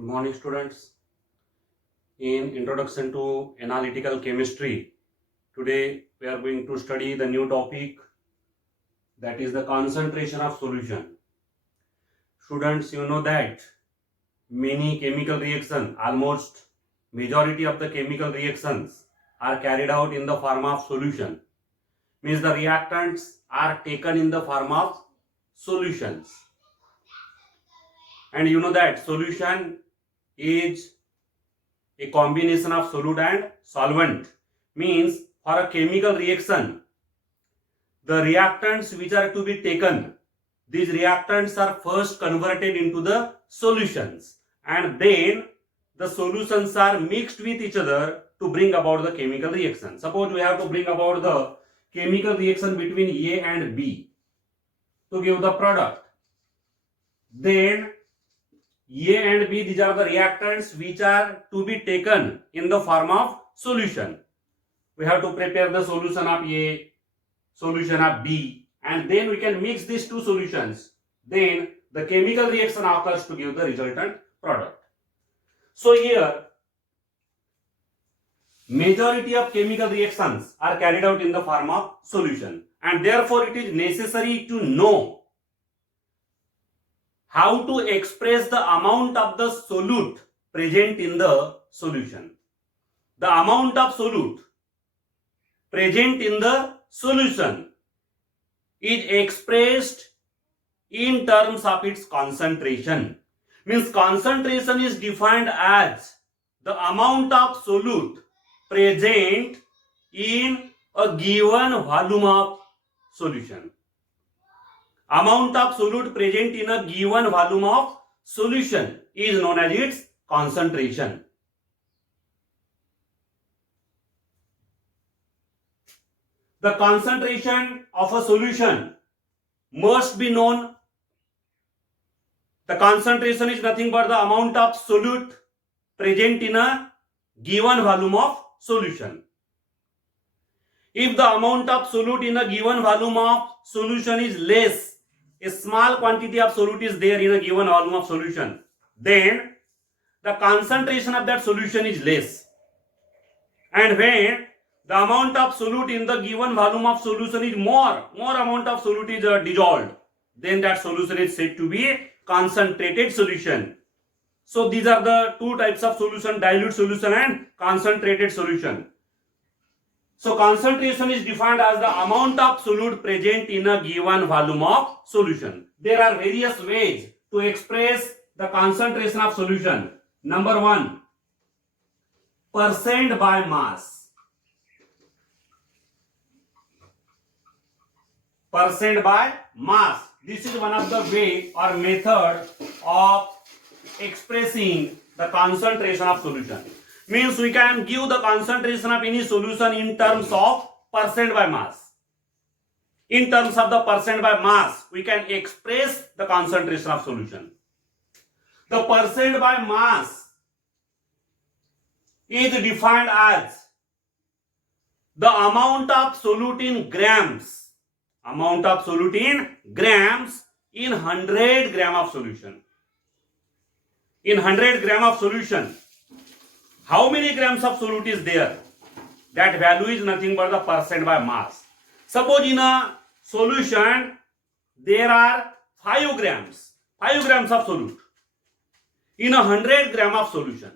Good morning, students. In Introduction to Analytical Chemistry, today we are going to study the new topic, that is the concentration of solution. Students, you know that many chemical reactions, almost majority of the chemical reactions are carried out in the form of solution. Means the reactants are taken in the form of solutions. And you know that solution is a combination of solute and solvent. Means for a chemical reaction, the reactants which are to be taken, these reactants are first converted into the solutions, and then the solutions are mixed with each other to bring about the chemical reaction. Suppose we have to bring about the chemical reaction between A and B to give the product. Then A and B, these are the reactants which are to be taken in the form of solution. We have to prepare the solution of A, solution of B, and then we can mix these two solutions. Then the chemical reaction occurs to give the resultant product. So here, majority of chemical reactions are carried out in the form of solution, and therefore it is necessary to know how to express the amount of the solute present in the solution. The amount of solute present in the solution is expressed in terms of its concentration. Means concentration is defined as the amount of solute present in a given volume of solution. Amount of solute present in a given volume of solution is known as its concentration. The concentration of a solution must be known. The concentration is nothing but the amount of solute present in a given volume of solution. If the amount of solute in a given volume of solution is less, a small quantity of solute is there in a given volume of solution, then the concentration of that solution is less. And when the amount of solute in the given volume of solution is more amount of solute is dissolved, then that solution is said to be concentrated solution. So these are the two types of solution: dilute solution and concentrated solution. So concentration is defined as the amount of solute present in a given volume of solution. There are various ways to express the concentration of solution. Number 1, percent by mass. Percent by mass. This is one of the way or method of expressing the concentration of solution. Means we can give the concentration of any solution in terms of percent by mass. In terms of the percent by mass, we can express the concentration of solution. The percent by mass is defined as the amount of solute in grams. Amount of solute in grams in 100 gram of solution. In 100 gram of solution, how many grams of solute is there? That value is nothing but the percent by mass. Suppose in a solution there are 5 grams of solute. In a 100 gram of solution,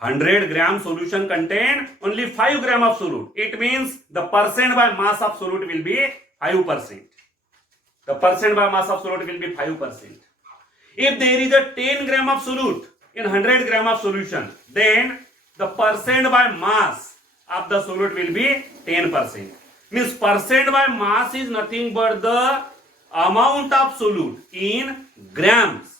100 gram solution contain only 5 gram of solute. It means the percent by mass of solute will be 5%. The percent by mass of solute will be 5%. If there is a 10 gram of solute in 100 gram of solution, then the percent by mass of the solute will be 10%. Means percent by mass is nothing but the amount of solute in grams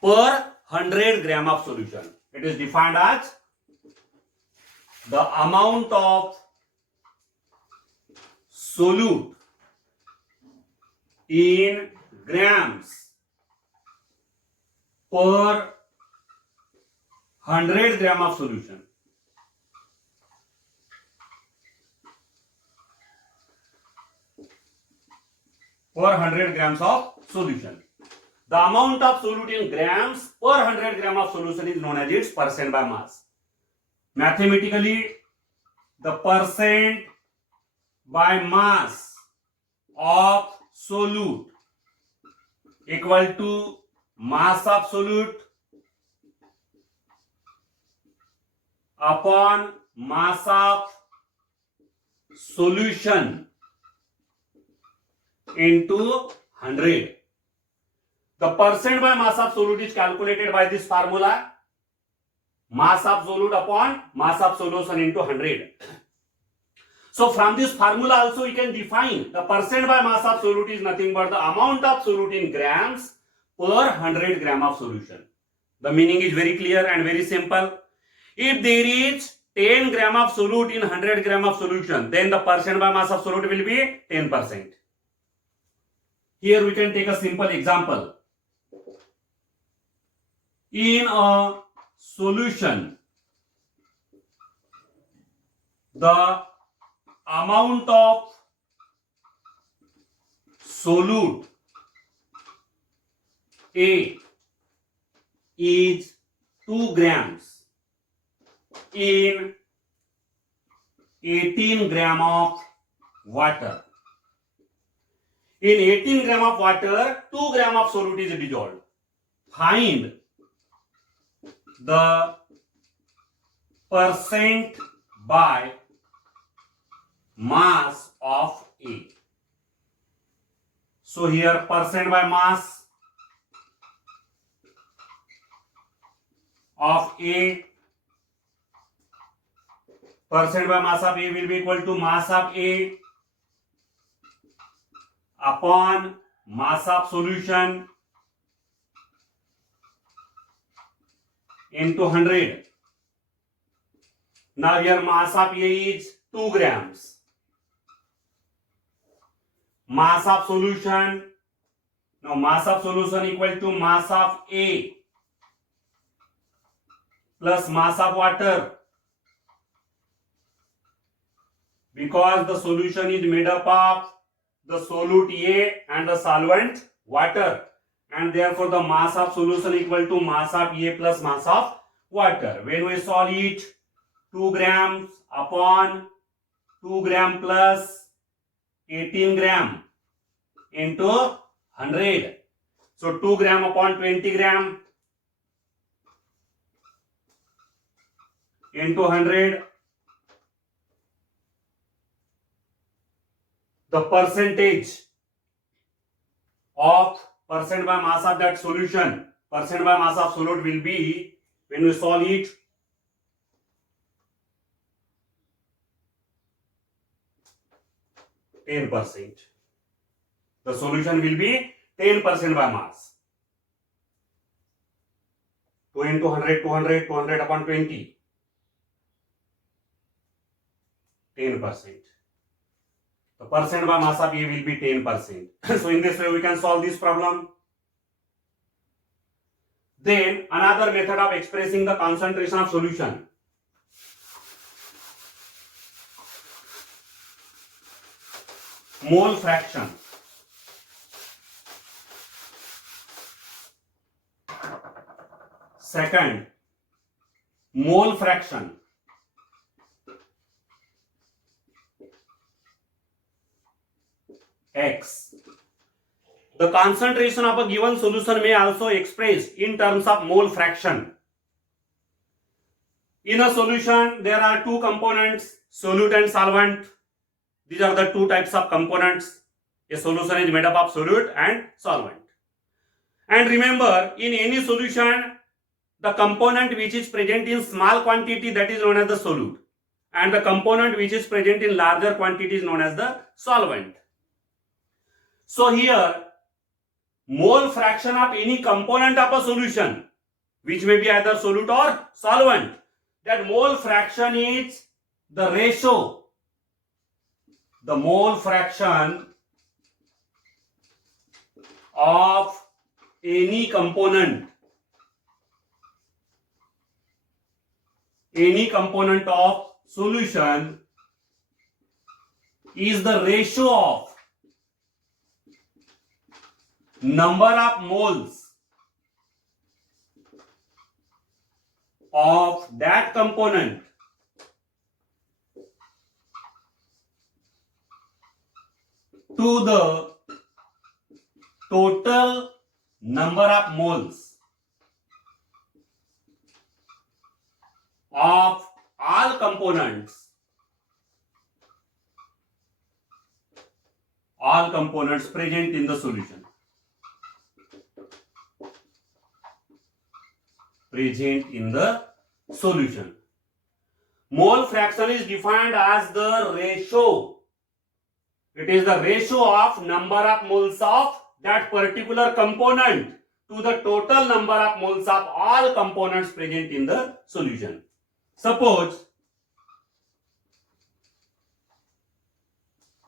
per 100 gram of solution. It is defined as the amount of solute in grams per 100 gram of solution. Per 100 grams of solution. The amount of solute in grams per 100 gram of solution is known as its percent by mass. Mathematically, the percent by mass of solute equal to mass of solute upon mass of solution into 100. The percent by mass of solute is calculated by this formula, mass of solute upon mass of solution into 100. So from this formula also we can define the percent by mass of solute is nothing but the amount of solute in grams per 100 gram of solution. The meaning is very clear and very simple. If there is 10 gram of solute in 100 gram of solution, then the percent by mass of solute will be 10%. Here we can take a simple example. In a solution, the amount of solute A is 2 grams in 18 gram of water. In 18 gram of water, 2 gram of solute is dissolved. Find the percent by mass of A. So here percent by mass of A, percent by mass of A will be equal to mass of A upon mass of solution into 100. Now here mass of A is 2 grams. Mass of solution, now mass of solution equal to mass of A plus mass of water, because the solution is made up of the solute A and the solvent water, and therefore the mass of solution equal to mass of A plus mass of water. When we solve it, 2 grams upon 2 gram plus 18 gram into 100. So 2 gram upon 20 gram into 100. The percentage of percent by mass of that solution, percent by mass of solute will be, when we solve it, 10%. The solution will be 10% by mass. 2 into 100, 200, 200 upon 20. 10%. The percent by mass of A will be 10%. So in this way we can solve this problem. Then another method of expressing the concentration of solution. Mole fraction. Second, mole fraction. X. The concentration of a given solution may also express in terms of mole fraction. In a solution, there are two components, solute and solvent. These are the two types of components. A solution is made up of solute and solvent. And remember, in any solution, the component which is present in small quantity, that is known as the solute, and the component which is present in larger quantity is known as the solvent. So here, mole fraction of any component of a solution, which may be either solute or solvent, that mole fraction is the ratio, the mole fraction of any component of solution is the ratio of number of moles of that component to the total number of moles of all components present in the solution. Mole fraction is defined as the ratio. It is the ratio of number of moles of that particular component to the total number of moles of all components present in the solution. Suppose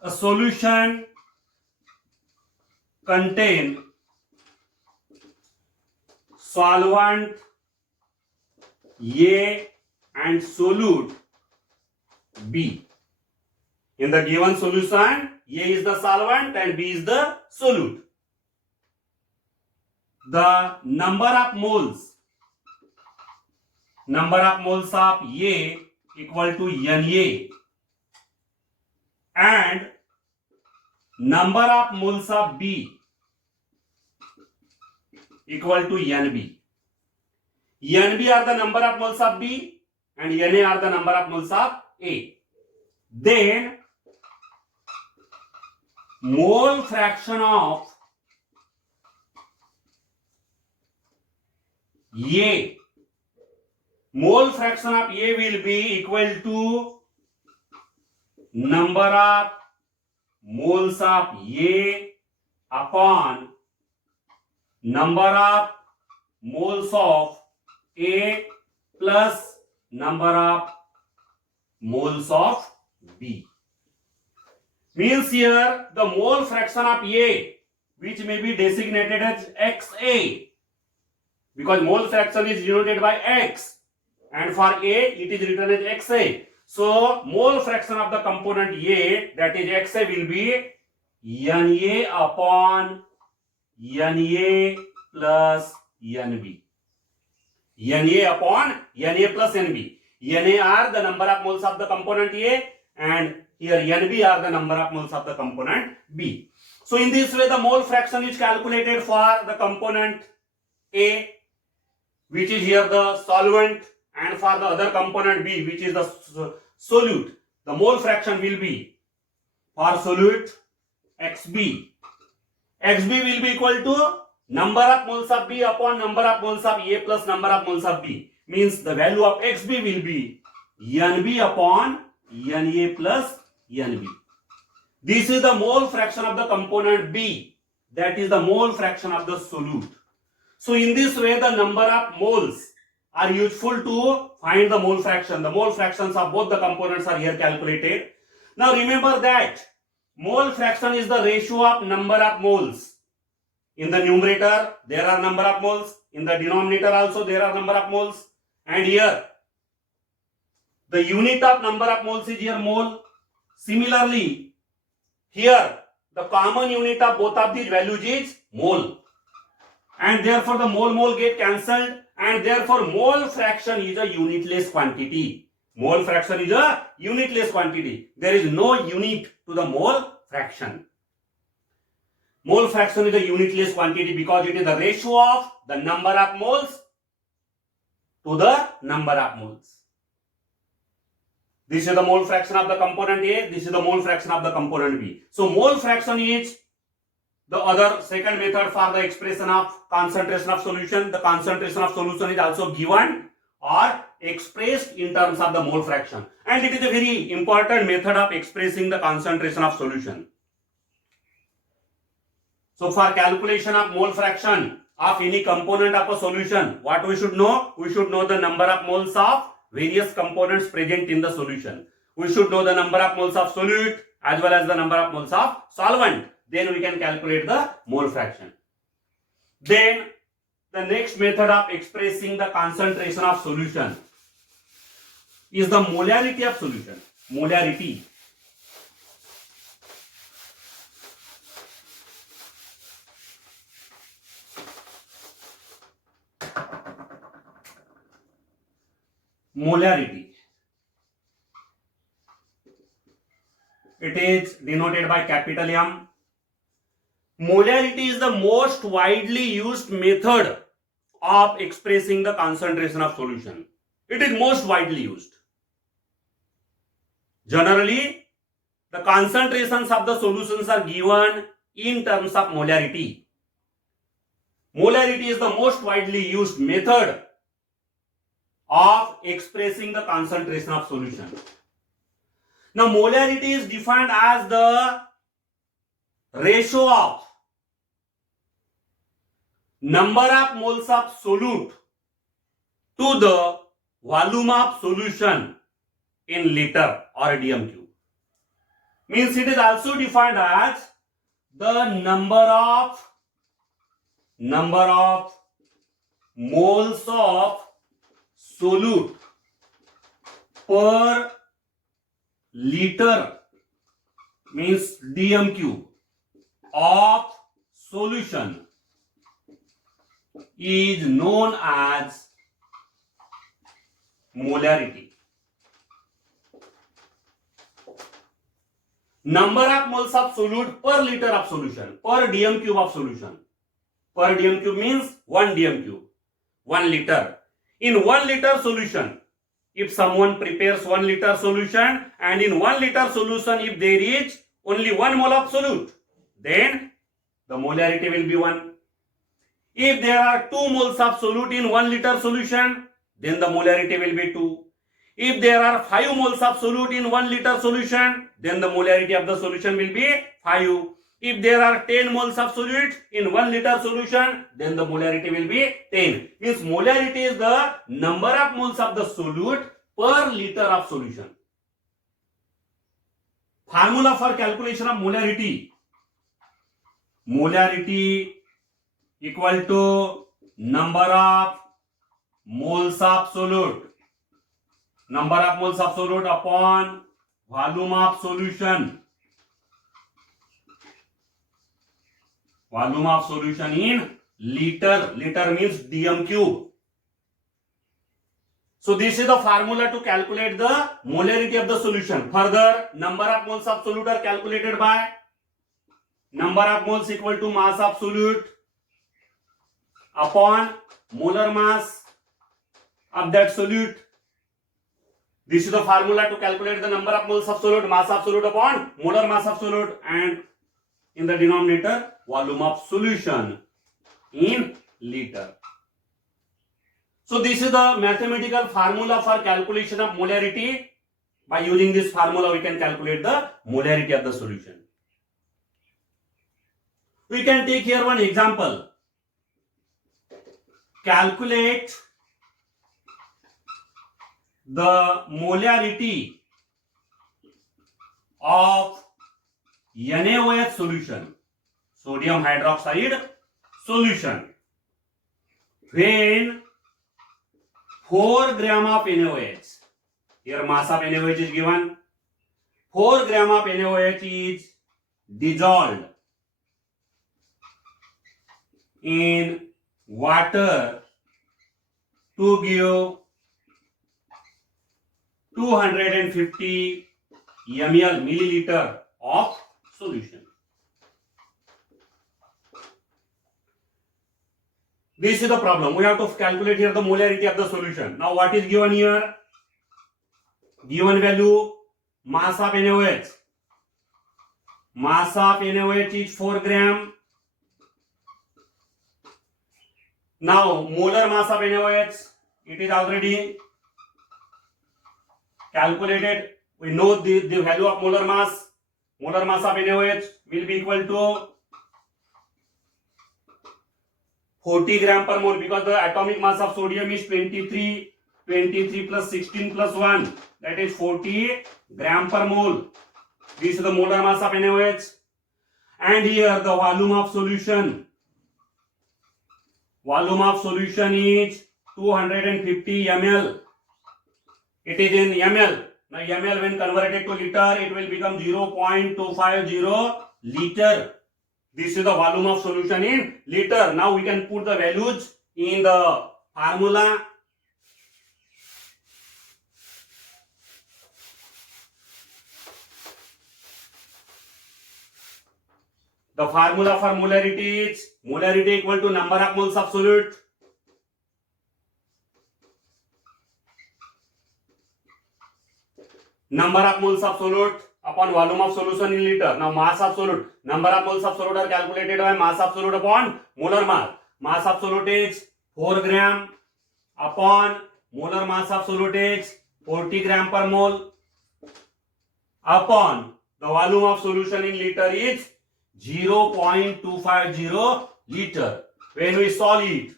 a solution contains solvent A and solute B. In the given solution, A is the solvent and B is the solute. The number of moles of A equal to Na and number of moles of B equal to Nb. Nb are the number of moles of B and Na are the number of moles of A. Then mole fraction of A will be equal to number of moles of A upon number of moles of A plus number of moles of B. Means here the mole fraction of A, which may be designated as XA, because mole fraction is denoted by X and for A it is written as XA. So mole fraction of the component A, that is XA, will be Na upon Na plus Nb. Na upon Na plus Nb. Na are the number of moles of the component A and here Nb are the number of moles of the component B. So in this way the mole fraction is calculated for the component A, which is here the solvent, and for the other component B, which is the solute. The mole fraction will be for solute Xb. Xb will be equal to number of moles of B upon number of moles of A plus number of moles of B. Means the value of Xb will be Nb upon Na plus Nb. This is the mole fraction of the component B. That is the mole fraction of the solute. So in this way the number of moles are useful to find the mole fraction. The mole fractions of both the components are here calculated. Now remember that mole fraction is the ratio of number of moles. In the numerator there are number of moles, in the denominator also there are number of moles, and here the unit of number of moles is here mole. Similarly here the common unit of both of these values is mole, and therefore the mole get cancelled, and therefore mole fraction is a unitless quantity. Mole fraction is a unitless quantity. There is no unit to the mole fraction. Mole fraction is a unitless quantity because it is the ratio of the number of moles to the number of moles. This is the mole fraction of the component A, this is the mole fraction of the component B. So mole fraction is the other second method for the expression of concentration of solution. The concentration of solution is also given or expressed in terms of the mole fraction, and it is a very important method of expressing the concentration of solution. So for calculation of mole fraction of any component of a solution, what we should know? We should know the number of moles of various components present in the solution. We should know the number of moles of solute as well as the number of moles of solvent. Then we can calculate the mole fraction. Then the next method of expressing the concentration of solution is the molarity of solution. Molarity. molarity. It is denoted by capital M. Molarity is the most widely used method of expressing the concentration of solution. It is most widely used. Generally, the concentrations of the solutions are given in terms of molarity. Molarity is the most widely used method of expressing the concentration of solution. Now, molarity is defined as the ratio of number of moles of solute to the volume of solution in liter or dm cube. Means it is also defined as the number of moles of solute per liter, means dm cube, of solution is known as molarity. Number of moles of solute per liter of solution, per dm cube of solution. Per dm cube means 1 dm cube, 1 liter. In 1 liter solution, if someone prepares 1 liter solution, and in 1 liter solution if there is only 1 mole of solute, then the molarity will be 1. If there are 2 moles of solute in 1 liter solution, then the molarity will be 2. If there are 5 moles of solute in 1 liter solution, then the molarity of the solution will be 5. If there are 10 moles of solute in 1 liter solution, then the molarity will be 10. Means molarity is the number of moles of the solute per liter of solution. Formula for calculation of molarity. Molarity equal to number of moles of solute. Number of moles of solute upon volume of solution. Volume of solution in liter. Liter means dm cube. So this is the formula to calculate the molarity of the solution. Further, number of moles of solute are calculated by number of moles equal to mass of solute upon molar mass of that solute. This is the formula to calculate the number of moles of solute, mass of solute upon molar mass of solute, and in the denominator volume of solution in liter. So this is the mathematical formula for calculation of molarity. By using this formula we can calculate the molarity of the solution. We can take here one example. Calculate the molarity of NaOH solution, sodium hydroxide solution, when 4 gram of NaOH, here mass of NaOH is given, 4 gram of NaOH is dissolved in water to give 250 ml milliliter of solution. This is the problem. We have to calculate here the molarity of the solution. Now what is given here? Given value, mass of NaOH. Mass of NaOH is 4 gram. Now molar mass of NaOH, it is already calculated. We know the value of molar mass. Molar mass of NaOH will be equal to 40 gram per mole, because the atomic mass of sodium is 23 plus 16 plus 1, that is 40 gram per mole. This is the molar mass of NaOH. And here the volume of solution. Volume of solution is 250 ml. It is in ml. Now ml when converted to liter, it will become 0.250 liter. This is the volume of solution in liter. Now we can put the values in the formula. The formula for molarity is molarity equal to number of moles of solute. Number of moles of solute upon volume of solution in liter. Now mass of solute. Number of moles of solute are calculated by mass of solute upon molar mass. Mass of solute is 4 gram upon molar mass of solute is 40 gram per mole upon the volume of solution in liter is 0.250 liter. When we solve it,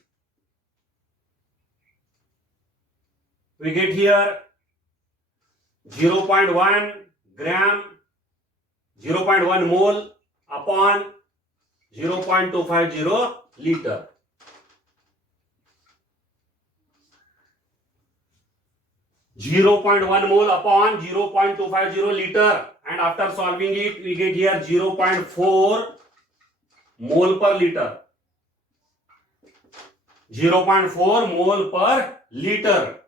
we get here 0.1 gram, 0.1 mole upon 0.250 liter. Zero 0.1 mole upon 0.250 liter, and after solving it we get here 0.4 mole per liter. 0.4 mole per liter,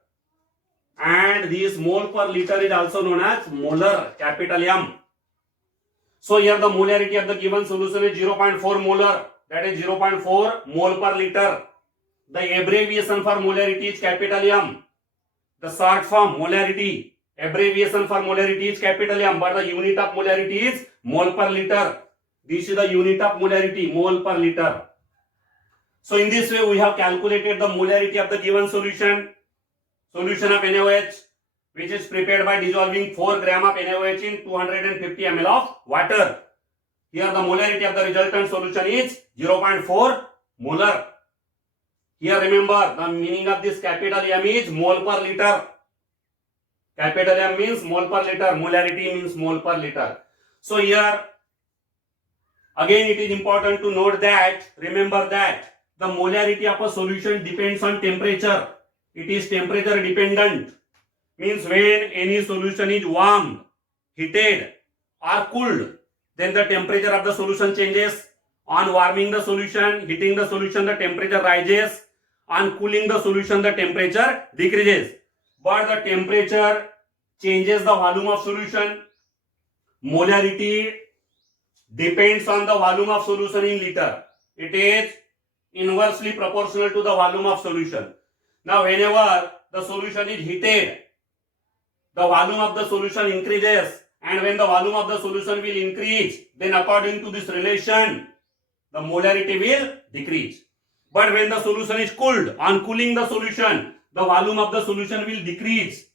and this mole per liter is also known as molar, capital M. So here the molarity of the given solution is 0.4 molar, that is 0.4 mole per liter. The abbreviation for molarity is capital M. The short form molarity, abbreviation for molarity is capital M, but the unit of molarity is mole per liter. This is the unit of molarity, mole per liter. So in this way we have calculated the molarity of the given solution of NaOH, which is prepared by dissolving 4 gram of NaOH in 250 ml of water. Here the molarity of the resultant solution is 0.4 molar. Here remember the meaning of this capital M is mole per liter. Capital M means mole per liter, molarity means mole per liter. So here again it is important to note that, remember that the molarity of a solution depends on temperature. It is temperature dependent. Means when any solution is warmed, heated or cooled, then the temperature of the solution changes. On warming the solution, heating the solution, the temperature rises. On cooling the solution, the temperature decreases. But the temperature changes the volume of solution. Molarity depends on the volume of solution in liter. It is inversely proportional to the volume of solution. Now whenever the solution is heated, the volume of the solution increases, and when the volume of the solution will increase, then according to this relation, the molarity will decrease. But when the solution is cooled, on cooling the solution, the volume of the solution will decrease.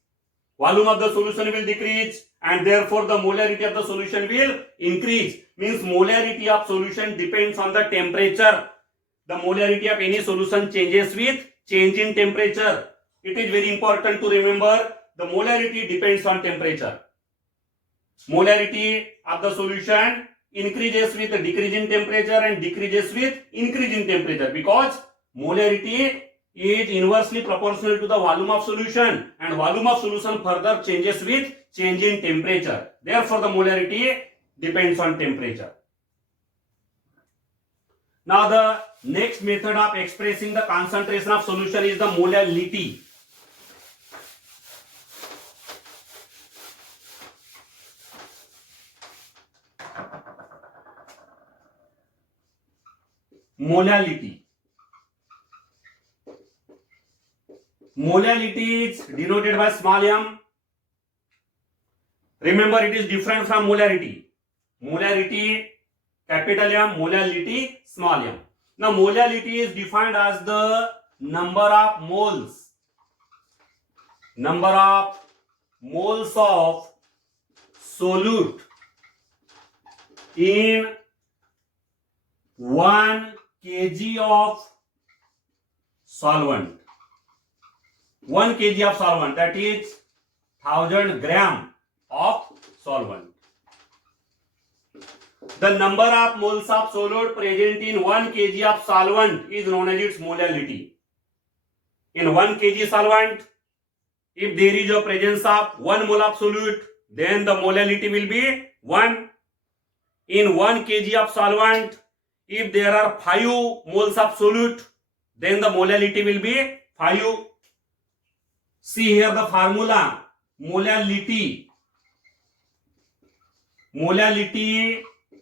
Volume of the solution will decrease, and therefore the molarity of the solution will increase. Means molarity of solution depends on the temperature. The molarity of any solution changes with change in temperature. It is very important to remember the molarity depends on temperature. Molarity of the solution increases with decrease in temperature and decreases with increase in temperature, because molarity is inversely proportional to the volume of solution, and volume of solution further changes with change in temperature. Therefore the molarity depends on temperature. Now the next method of expressing the concentration of solution is the molality. Molality. Molality is denoted by small m. Remember, it is different from molarity. Molarity, capital M, molality, small m. Now, molality is defined as the number of moles. Number of moles of solute in 1 kg of solvent. 1 kg of solvent, that is 1000 gram of solvent. The number of moles of solute present in 1 kg of solvent is known as its molality. In 1 kg solvent, if there is a presence of 1 mole of solute, then the molality will be 1. In 1 kg of solvent, if there are 5 moles of solute, then the molality will be 5. See here the formula. Molality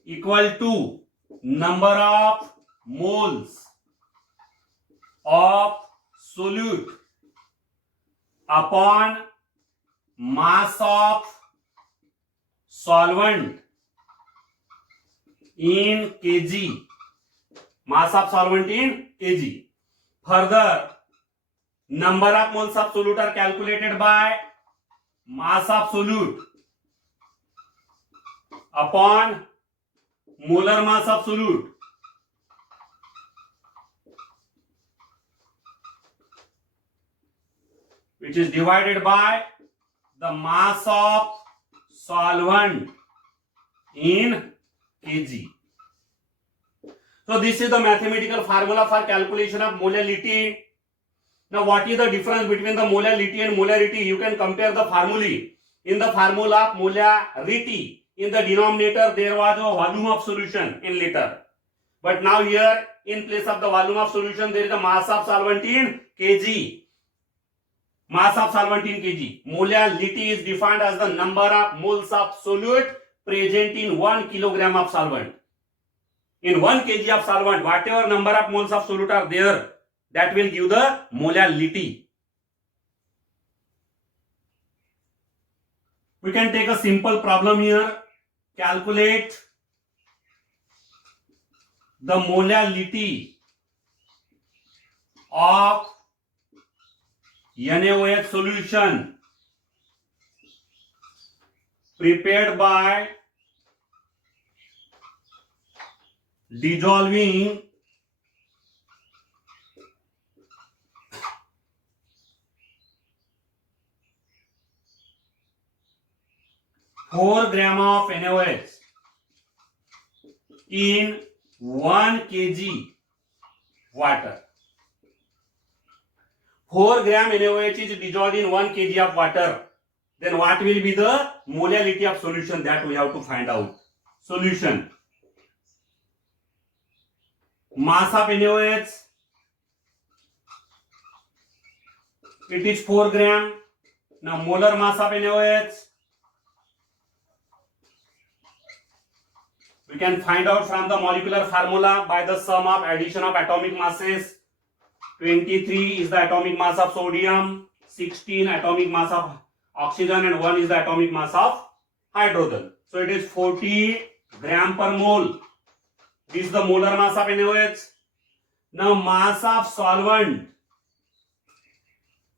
equal to number of moles of solute upon mass of solvent in kg. Mass of solvent in kg. Further, number of moles of solute are calculated by mass of solute upon molar mass of solute. Which is divided by the mass of solvent in kg. So this is the mathematical formula for calculation of molality. Now what is the difference between the molality and molarity? You can compare the formulae. In the formula of molarity, in the denominator there was a volume of solution in liter. But now here in place of the volume of solution there is a mass of solvent in kg. Mass of solvent in kg. Molality is defined as the number of moles of solute present in 1 kilogram of solvent. In 1 kg of solvent, whatever number of moles of solute are there, that will give the molality. We can take a simple problem here. Calculate the molality of NaOH solution prepared by dissolving 4 gram of NaOH in 1 kg water. 4 gram NaOH is dissolved in 1 kg of water. Then what will be the molality of solution? That we have to find out. Solution. Mass of NaOH, it is 4 gram. Now molar mass of NaOH, we can find out from the molecular formula by the sum of addition of atomic masses. 23 is the atomic mass of sodium, 16 atomic mass of oxygen, and 1 is the atomic mass of hydrogen. So it is 40 gram per mole. This is the molar mass of NaOH. Now mass of solvent,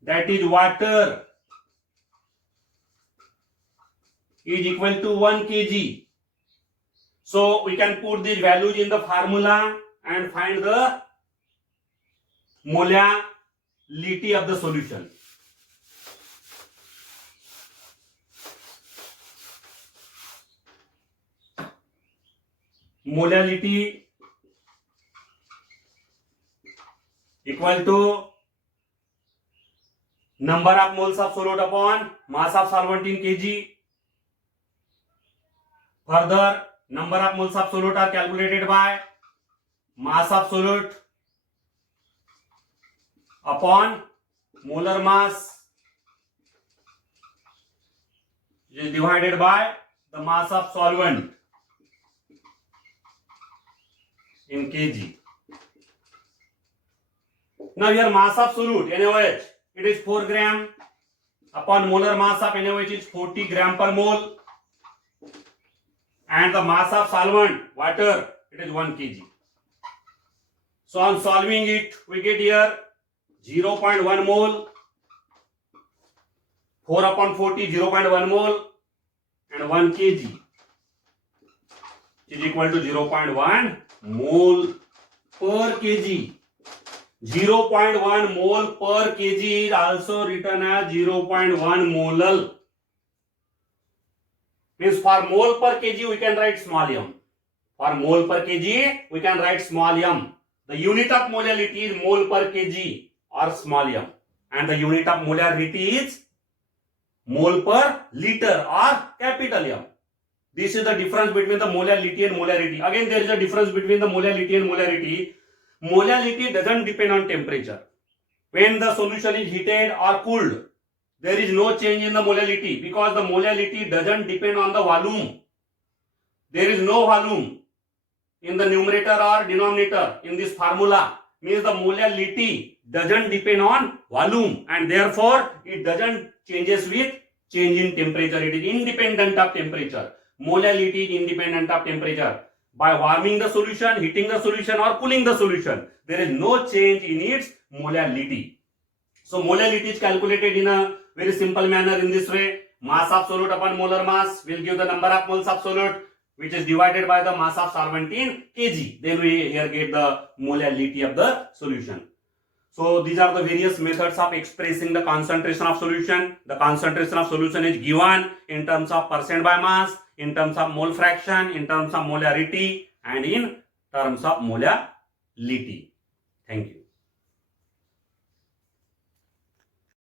that is water, is equal to 1 kg. So we can put these values in the formula and find the molality of the solution. Molality equal to number of moles of solute upon mass of solvent in kg. Further, number of moles of solute are calculated by mass of solute upon molar mass, which is divided by the mass of solvent in kg. Now here mass of solute NaOH, it is 4 gram upon molar mass of NaOH is 40 gram per mole, and the mass of solvent water, it is 1 kg. So on solving it, we get here 0.1 mole, 4 upon 40, 0.1 mole, and 1 kg is equal to 0.1 mole per kg. 0.1 mole per kg is also written as 0.1 molal. Means for mole per kg we can write small m. For mole per kg we can write small m. The unit of molality is mole per kg or small m, and the unit of molarity is mole per liter or capital M. This is the difference between the molality and molarity. Again, there is a difference between the molality and molarity. Molality doesn't depend on temperature. When the solution is heated or cooled, there is no change in the molality because the molality doesn't depend on the volume. There is no volume. in the numerator or denominator in this formula means the molality doesn't depend on volume and therefore it doesn't changes with change in temperature. It is independent of temperature. Molality is independent of temperature. By warming the solution, heating the solution or cooling the solution, there is no change in its molality. So molality is calculated in a very simple manner in this way. Mass of solute upon molar mass will give the number of moles of solute, which is divided by the mass of solvent in kg. Then we here get the molality of the solution. So these are the various methods of expressing the concentration of solution. The concentration of solution is given in terms of percent by mass, in terms of mole fraction, in terms of molarity, and in terms of molality. Thank you.